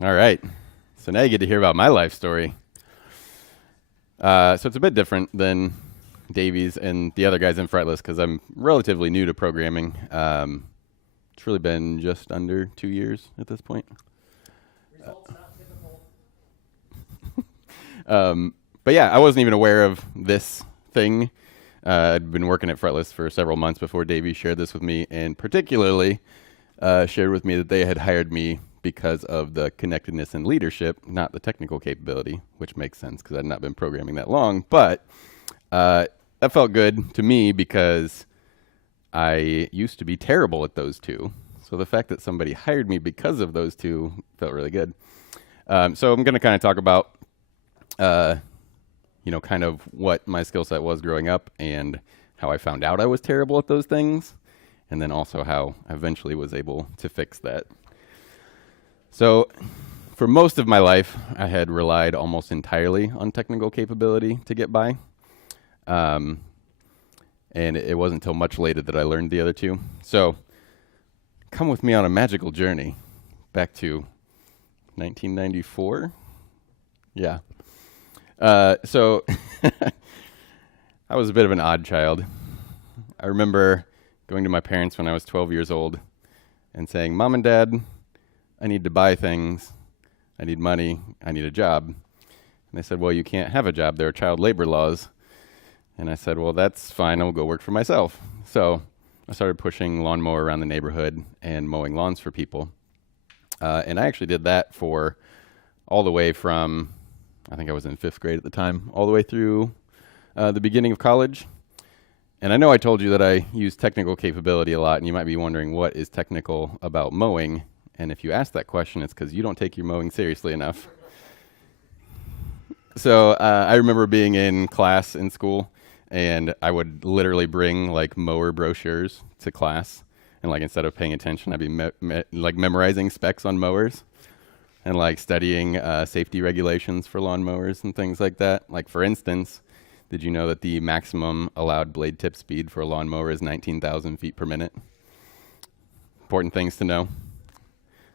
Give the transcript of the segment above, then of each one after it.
All right. So now you get to hear about my life story. So it's a bit different than Davies and the other guys in Fretless because I'm relatively new to programming. It's really been just under 2 years at this point. Results not typical. But yeah, I wasn't even aware of this thing. I'd been working at Fretless for several months before Davies shared this with me, and particularly shared with me that they had hired me because of the connectedness and leadership, not the technical capability, which makes sense because I'd not been programming that long. But that felt good to me because I used to be terrible at those two. So the fact that somebody hired me because of those two felt really good. So I'm going to kind of talk about, kind of what my skill set was growing up and how I found out I was terrible at those things, and then also how I eventually was able to fix that. So for most of my life, I had relied almost entirely on technical capability to get by. And it wasn't until much later that I learned the other two. So come with me on a magical journey back to 1994. Yeah. So I was a bit of an odd child. I remember going to my parents when I was 12 years old and saying, "Mom and Dad, I need to buy things. I need money. I need a job." And they said, "Well, you can't have a job. There are child labor laws." And I said, "Well, that's fine. I'll go work for myself." So I started pushing lawnmower around the neighborhood and mowing lawns for people. And I actually did that for all the way from, I think I was in 5th grade at the time, all the way through the beginning of college. And I know I told you that I use technical capability a lot, and you might be wondering what is technical about mowing. And if you ask that question, it's because you don't take your mowing seriously enough. So I remember being in class in school, and I would literally bring like mower brochures to class, and like instead of paying attention, I'd be like memorizing specs on mowers, and like studying safety regulations for lawnmowers and things like that. Like for instance, did you know that the maximum allowed blade tip speed for a lawnmower is 19,000 feet per minute? Important things to know.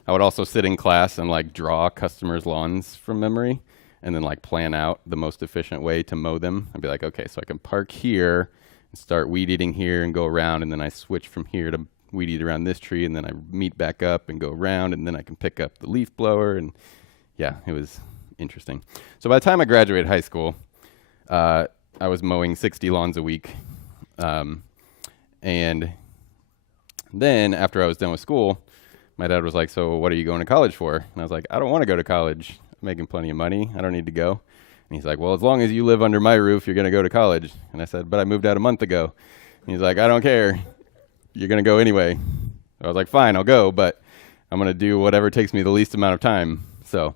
I would also sit in class and like draw customers' lawns from memory, and then like plan out the most efficient way to mow them. I'd be like, okay, so I can park here and start weed eating here and go around, and then I switch from here to weed eat around this tree, and then I meet back up and go around, and then I can pick up the leaf blower. And yeah, it was interesting. So by the time I graduated high school, I was mowing 60 lawns a week. And then after I was done with school, my dad was like, "So what are you going to college for?" And I was like, "I don't want to go to college. I'm making plenty of money. I don't need to go." And he's like, "Well, as long as you live under my roof, you're going to go to college." And I said, "But I moved out a month ago." And he's like, "I don't care. You're going to go anyway." I was like, "Fine, I'll go, but I'm going to do whatever takes me the least amount of time." So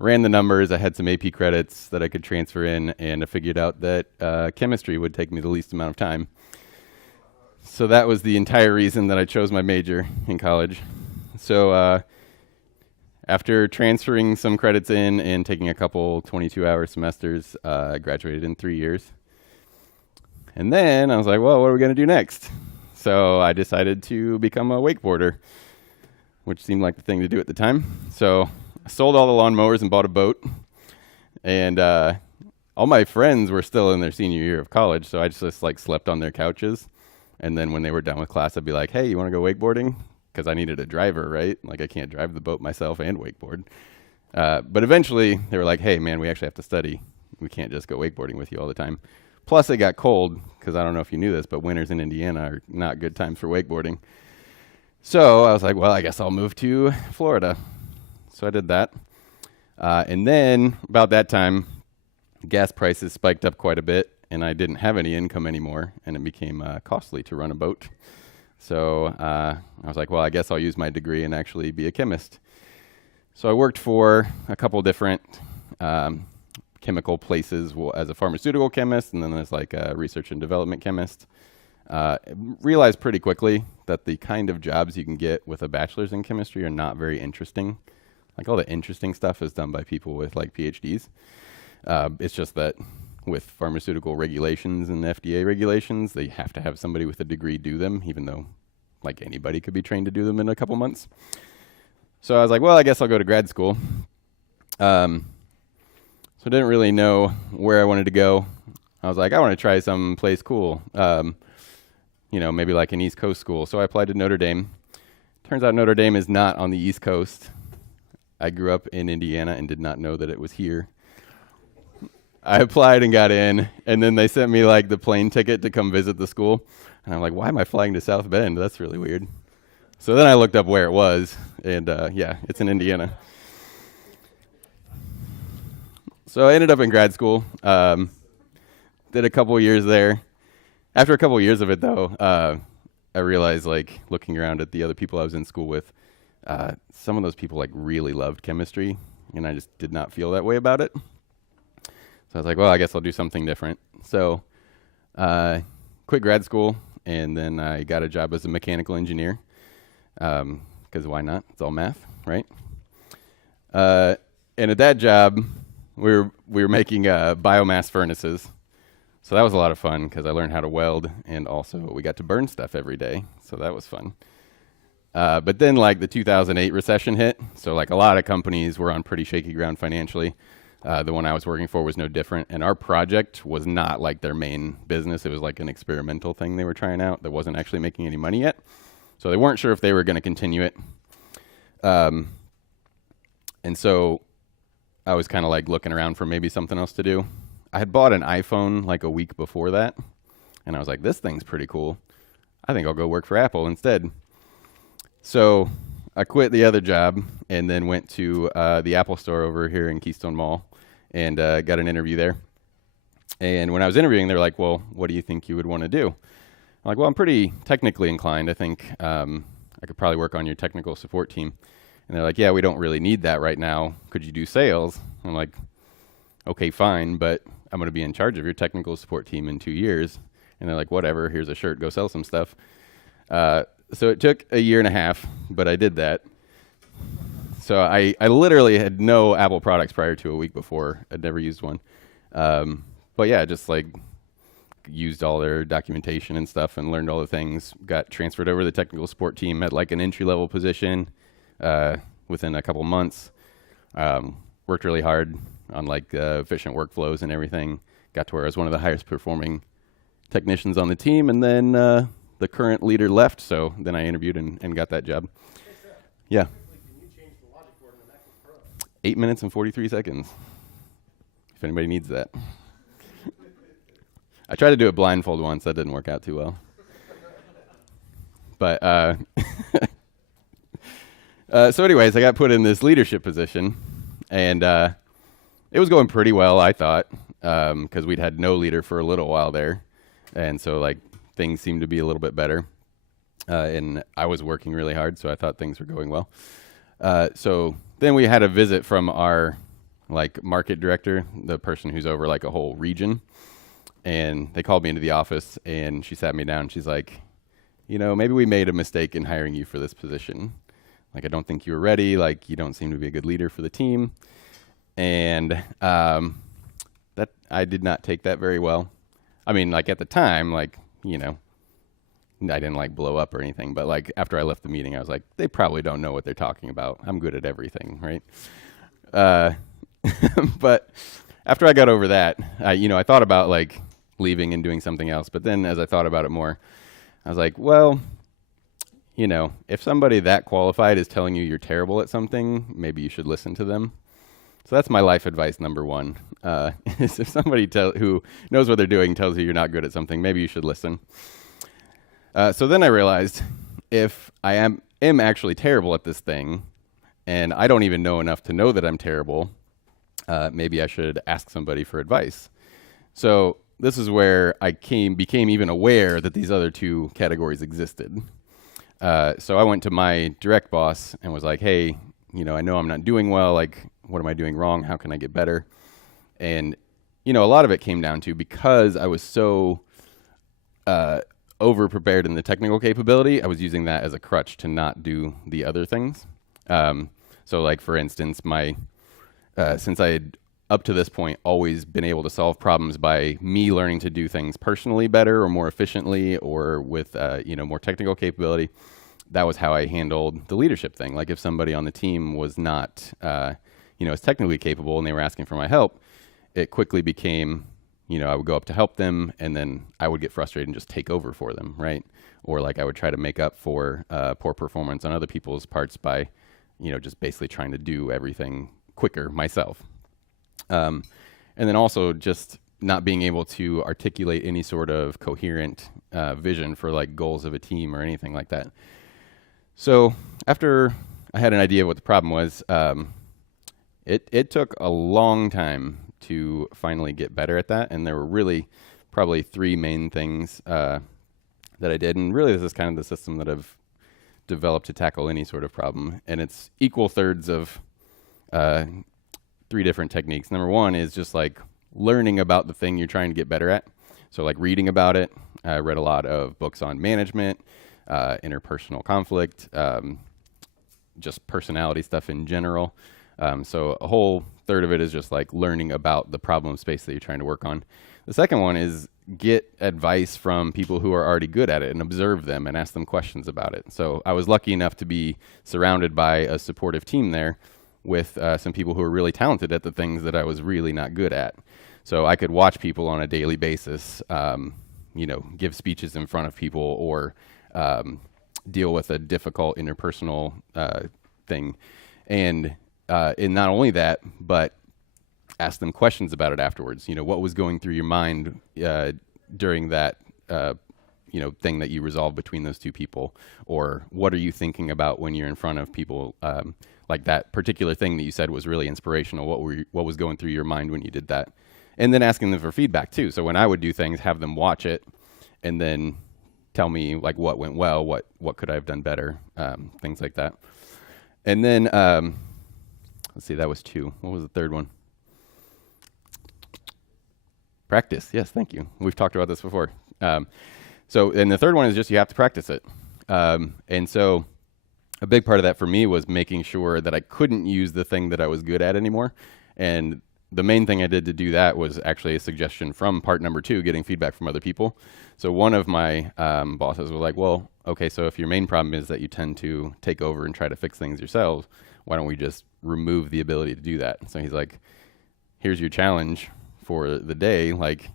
I ran the numbers. I had some AP credits that I could transfer in, and I figured out that chemistry would take me the least amount of time. So that was the entire reason that I chose my major in college. So after transferring some credits in and taking a couple 22-hour semesters, I graduated in 3 years. And then I was like, well, what are we going to do next? So I decided to become a wakeboarder, which seemed like the thing to do at the time. So I sold all the lawnmowers and bought a boat. And all my friends were still in their senior year of college, so I just like slept on their couches. And then when they were done with class, I'd be like, "Hey, you want to go wakeboarding?" Because I needed a driver, right? Like I can't drive the boat myself and wakeboard. But eventually they were like, "Hey man, we actually have to study. We can't just go wakeboarding with you all the time." Plus it got cold, because I don't know if you knew this, but winters in Indiana are not good times for wakeboarding. So I was like, well, I guess I'll move to Florida. So I did that. And then about that time, gas prices spiked up quite a bit, and I didn't have any income anymore, and it became costly to run a boat. So I was like, well, I guess I'll use my degree and actually be a chemist. So I worked for a couple different chemical places as a pharmaceutical chemist, and then as like a research and development chemist. Realized pretty quickly that the kind of jobs you can get with a bachelor's in chemistry are not very interesting. Like all the interesting stuff is done by people with like PhDs. It's just that with pharmaceutical regulations and FDA regulations, they have to have somebody with a degree do them, even though like anybody could be trained to do them in a couple months. So I was like, well, I guess I'll go to grad school. So I didn't really know where I wanted to go. I was like, I want to try some place cool. Maybe like an East Coast school. So I applied to Notre Dame. Turns out Notre Dame is not on the East Coast. I grew up in Indiana and did not know that it was here. I applied and got in, and then they sent me like the plane ticket to come visit the school. And I'm like, why am I flying to South Bend? That's really weird. So then I looked up where it was, and yeah, it's in Indiana. So I ended up in grad school. Did a couple years there. After a couple years of it, though, I realized, like, looking around at the other people I was in school with, some of those people like really loved chemistry, and I just did not feel that way about it. So I was like, well, I guess I'll do something different. So quit grad school, and then I got a job as a mechanical engineer, because why not? It's all math, right? And at that job, we were making biomass furnaces. So that was a lot of fun because I learned how to weld, and also we got to burn stuff every day. So that was fun. But then like the 2008 recession hit. So like a lot of companies were on pretty shaky ground financially. The one I was working for was no different. And our project was not like their main business. It was like an experimental thing they were trying out that wasn't actually making any money yet. So they weren't sure if they were going to continue it. And so I was kind of like looking around for maybe something else to do. I had bought an iPhone like a week before that, and I was like, this thing's pretty cool. I think I'll go work for Apple instead. So I quit the other job and then went to the Apple store over here in Keystone Mall and got an interview there. And when I was interviewing, they were like, well, what do you think you would want to do? I'm like, well, I'm pretty technically inclined. I think I could probably work on your technical support team. And they're like, yeah, we don't really need that right now. Could you do sales? I'm like, okay, fine, but I'm going to be in charge of your technical support team in 2 years. And they're like, whatever, here's a shirt, go sell some stuff. So it took a year and a half, but I did that. So I literally had no Apple products prior to a week before. I'd never used one. But yeah, just like used all their documentation and stuff and learned all the things. Got transferred over to the technical support team at like an entry-level position within a couple months. Worked really hard on like efficient workflows and everything. Got to where I was one of the highest performing technicians on the team, and then the current leader left, so then I interviewed and got that job. Hey, Seth, Yeah, quickly, can you change the logic board on the MacBook Pro? 8 minutes and 43 seconds, if anybody needs that. I tried to do it blindfold once. That didn't work out too well. But so anyways, I got put in this leadership position, and it was going pretty well, I thought, because we'd had no leader for a little while there. And so like things seemed to be a little bit better. And I was working really hard, so I thought things were going well. So then we had a visit from our like market director, the person who's over like a whole region. And they called me into the office, and she sat me down. She's like, maybe we made a mistake in hiring you for this position. Like, I don't think you were ready. Like, you don't seem to be a good leader for the team. And that I did not take that very well. I mean, like at the time, like, I didn't like blow up or anything. But like after I left the meeting, I was like, they probably don't know what they're talking about. I'm good at everything, right? But after I got over that, I thought about like leaving and doing something else. But then as I thought about it more, I was like, well, if somebody that qualified is telling you you're terrible at something, maybe you should listen to them. So that's my life advice number one. Is if somebody who knows what they're doing tells you you're not good at something, maybe you should listen. So then I realized if I am actually terrible at this thing, and I don't even know enough to know that I'm terrible, maybe I should ask somebody for advice. So this is where I became even aware that these other two categories existed. So I went to my direct boss and was like, hey, I know I'm not doing well. Like, what am I doing wrong? How can I get better? And, a lot of it came down to because I was so over-prepared in the technical capability, I was using that as a crutch to not do the other things. So, like, for instance, since I had up to this point always been able to solve problems by me learning to do things personally better or more efficiently or with more technical capability, that was how I handled the leadership thing. Like if somebody on the team was not is technically capable and they were asking for my help, it quickly became, I would go up to help them and then I would get frustrated and just take over for them, right? Or like I would try to make up for poor performance on other people's parts by, just basically trying to do everything quicker myself. And then also just not being able to articulate any sort of coherent vision for like goals of a team or anything like that. So after I had an idea of what the problem was, it took a long time to finally get better at that. And there were really probably three main things that I did. And really this is kind of the system that I've developed to tackle any sort of problem. And it's equal thirds of three different techniques. Number one is just like learning about the thing you're trying to get better at. So like reading about it. I read a lot of books on management, interpersonal conflict, just personality stuff in general. So a whole third of it is just like learning about the problem space that you're trying to work on. The second one is get advice from people who are already good at it and observe them and ask them questions about it. So I was lucky enough to be surrounded by a supportive team there with some people who are really talented at the things that I was really not good at. So I could watch people on a daily basis, give speeches in front of people or deal with a difficult interpersonal thing. And not only that, but ask them questions about it afterwards. What was going through your mind during that thing that you resolved between those two people? Or what are you thinking about when you're in front of people? Like that particular thing that you said was really inspirational. What was going through your mind when you did that? And then asking them for feedback too. So when I would do things, have them watch it and then tell me like what went well, what could I have done better, things like that. And then, let's see, that was two. What was the third one? Practice. Yes, thank you. We've talked about this before. And the third one is just you have to practice it. And so a big part of that for me was making sure that I couldn't use the thing that I was good at anymore. And the main thing I did to do that was actually a suggestion from part number 2, getting feedback from other people. So one of my bosses was like, well, okay, so if your main problem is that you tend to take over and try to fix things yourselves, why don't we just remove the ability to do that? So he's like, here's your challenge for the day. Like,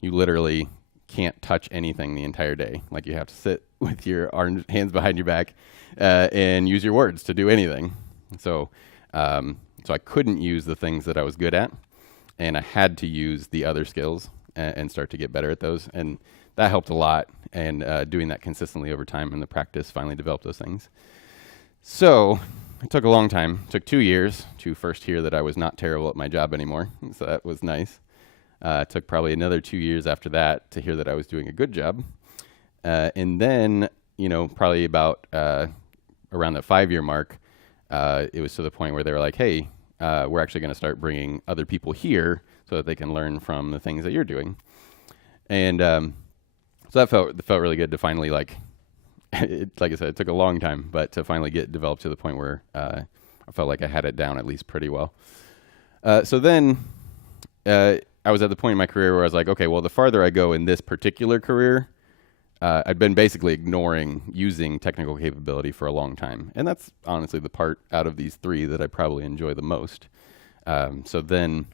you literally can't touch anything the entire day. Like, you have to sit with your hands behind your back and use your words to do anything. So I couldn't use the things that I was good at, and I had to use the other skills and start to get better at those. And that helped a lot. And doing that consistently over time in the practice finally developed those things. So it took a long time. It took 2 years to first hear that I was not terrible at my job anymore. So that was nice. It took probably another 2 years after that to hear that I was doing a good job. And then, probably about around the 5-year mark, it was to the point where they were like, hey, we're actually going to start bringing other people here so that they can learn from the things that you're doing. And so that felt really good to finally, like I said, it took a long time, but to finally get developed to the point where I felt like I had it down at least pretty well. So then I was at the point in my career where I was like, okay, well, the farther I go in this particular career, I'd been basically ignoring using technical capability for a long time. And that's honestly the part out of these 3 that I probably enjoy the most. So then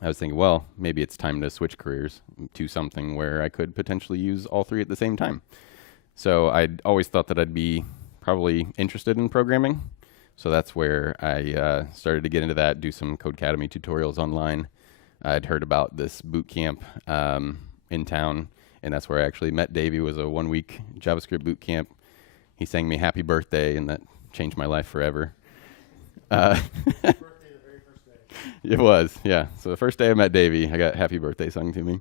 I was thinking, well, maybe it's time to switch careers to something where I could potentially use all 3 at the same time. So I'd always thought that I'd be probably interested in programming. So that's where I started to get into that, do some Codecademy tutorials online. I'd heard about this boot camp in town, and that's where I actually met Davey. It was a 1-week JavaScript boot camp. He sang me happy birthday, and that changed my life forever. Birthday the very first day. It was, yeah. So the first day I met Davey, I got happy birthday sung to me.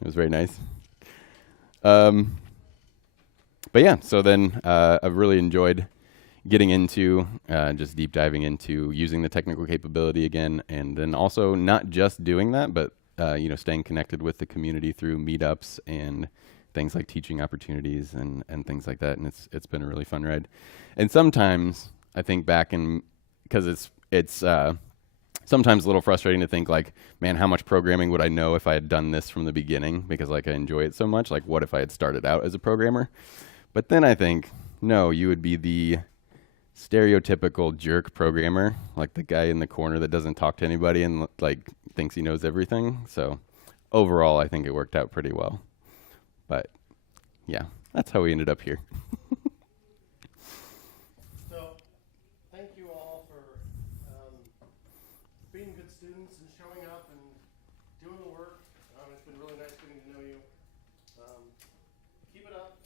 It was very nice. But yeah, so then I've really enjoyed getting into just deep diving into using the technical capability again, and then also not just doing that, but staying connected with the community through meetups and things like teaching opportunities and things like that. And it's been a really fun ride. And sometimes I think back because it's sometimes a little frustrating to think like, man, how much programming would I know if I had done this from the beginning? Because like I enjoy it so much. Like, what if I had started out as a programmer? But then I think, no, you would be the stereotypical jerk programmer, like the guy in the corner that doesn't talk to anybody and like thinks he knows everything. So overall, I think it worked out pretty well. But yeah, that's how we ended up here. So, thank you all for being good students and showing up and doing the work. It's been really nice getting to know you. Keep it up.